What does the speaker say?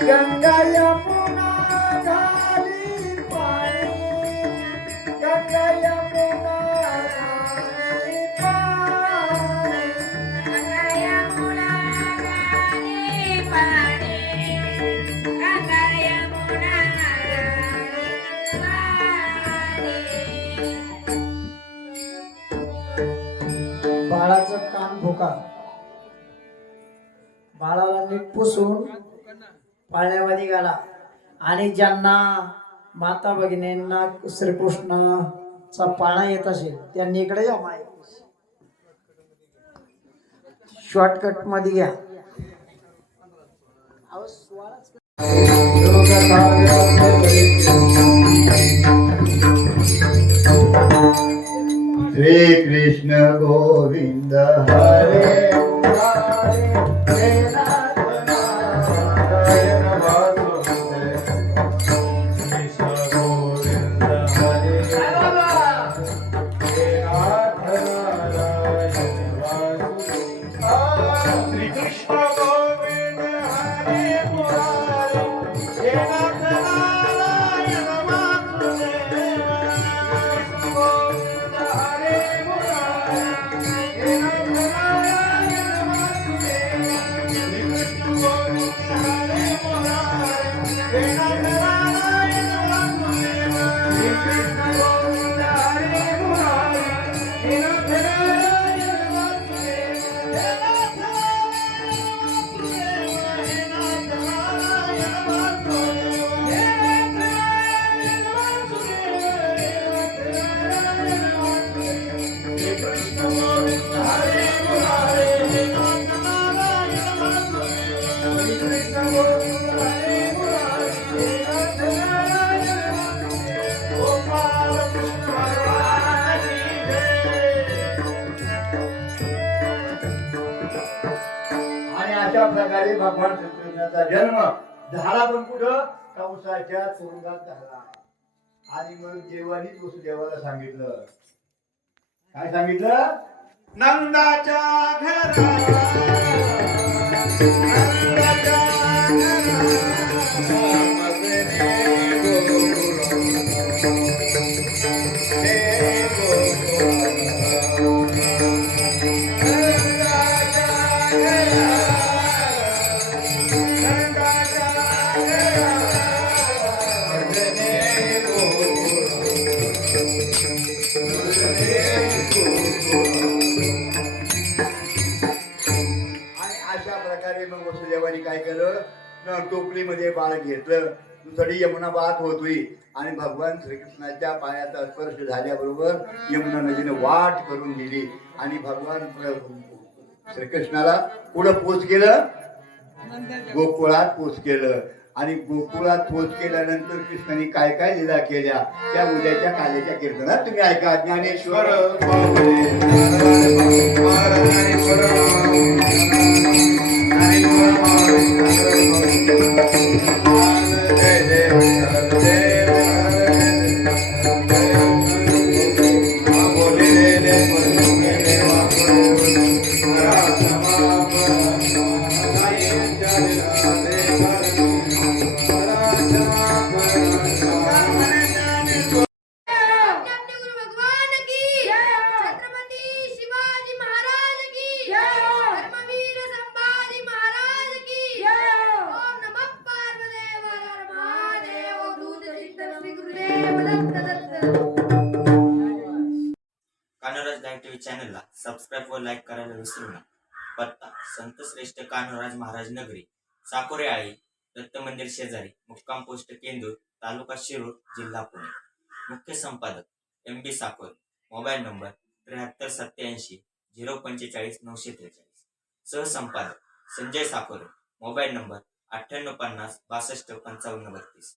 गंगा यमुना यमुना बाळाचं कान भोका. बाळाला नीट पुसून पाळण्यामध्ये घाला आणि ज्यांना माता भगिनींना श्रीकृष्णाचा पाळणा येत असेल त्यांनी इकडे या माय शॉर्टकटमध्ये घ्या. अहो, श्री कृष्ण गोविंद हरे। श्री कृष्ण गोविंद हरे प्रकारे भगवान श्रीकृष्णाचा जन्म झाला पण कुठं? कंसाच्या तुरुंगात झाला. आणि मग देवानीच वसुदेवाला सांगितलं. काय सांगितलं? नंदाच्या घरा अशा प्रकारे मग वसुदेवानी काय केलं? न टोपलीमध्ये बाळ घेतलं. दुसरी यमुना वाहत होती. आणि भगवान श्रीकृष्णाच्या पायाचा स्पर्श झाल्याबरोबर यमुना नदीने वाट करून दिली. आणि भगवान श्रीकृष्णाला पुढं पोच केलं? गोकुळात पोच केलं. आणि गोकुळात पोच केल्यानंतर कृष्णाने काय काय लीला केल्या त्या उद्याच्या कालेच्या कीर्तनात तुम्ही ऐका ज्ञानेश्वर कान्होराज लाईव्ह टीव्ही चॅनलला सबस्क्राईब व लाईक करायला विसरू नका. पत्ता संत श्रेष्ठ कान्होराज महाराज नगरी साकोरे आळी दत्त मंदिर शेजारी मुक्काम पोस्ट केंदूर तालुका शिरूर जिल्हा पुणे. मुख्य संपादक M B Sakore. Mobile number त्र्याहत्तर सत्याऐंशी झिरो पंचेचाळीस नऊशे त्रेचाळीस. सहसंपादक संजय साकोरे. मोबाईल नंबर अठ्ठ्याण्णव पन्नास बासष्ट पंचावन्न बत्तीस.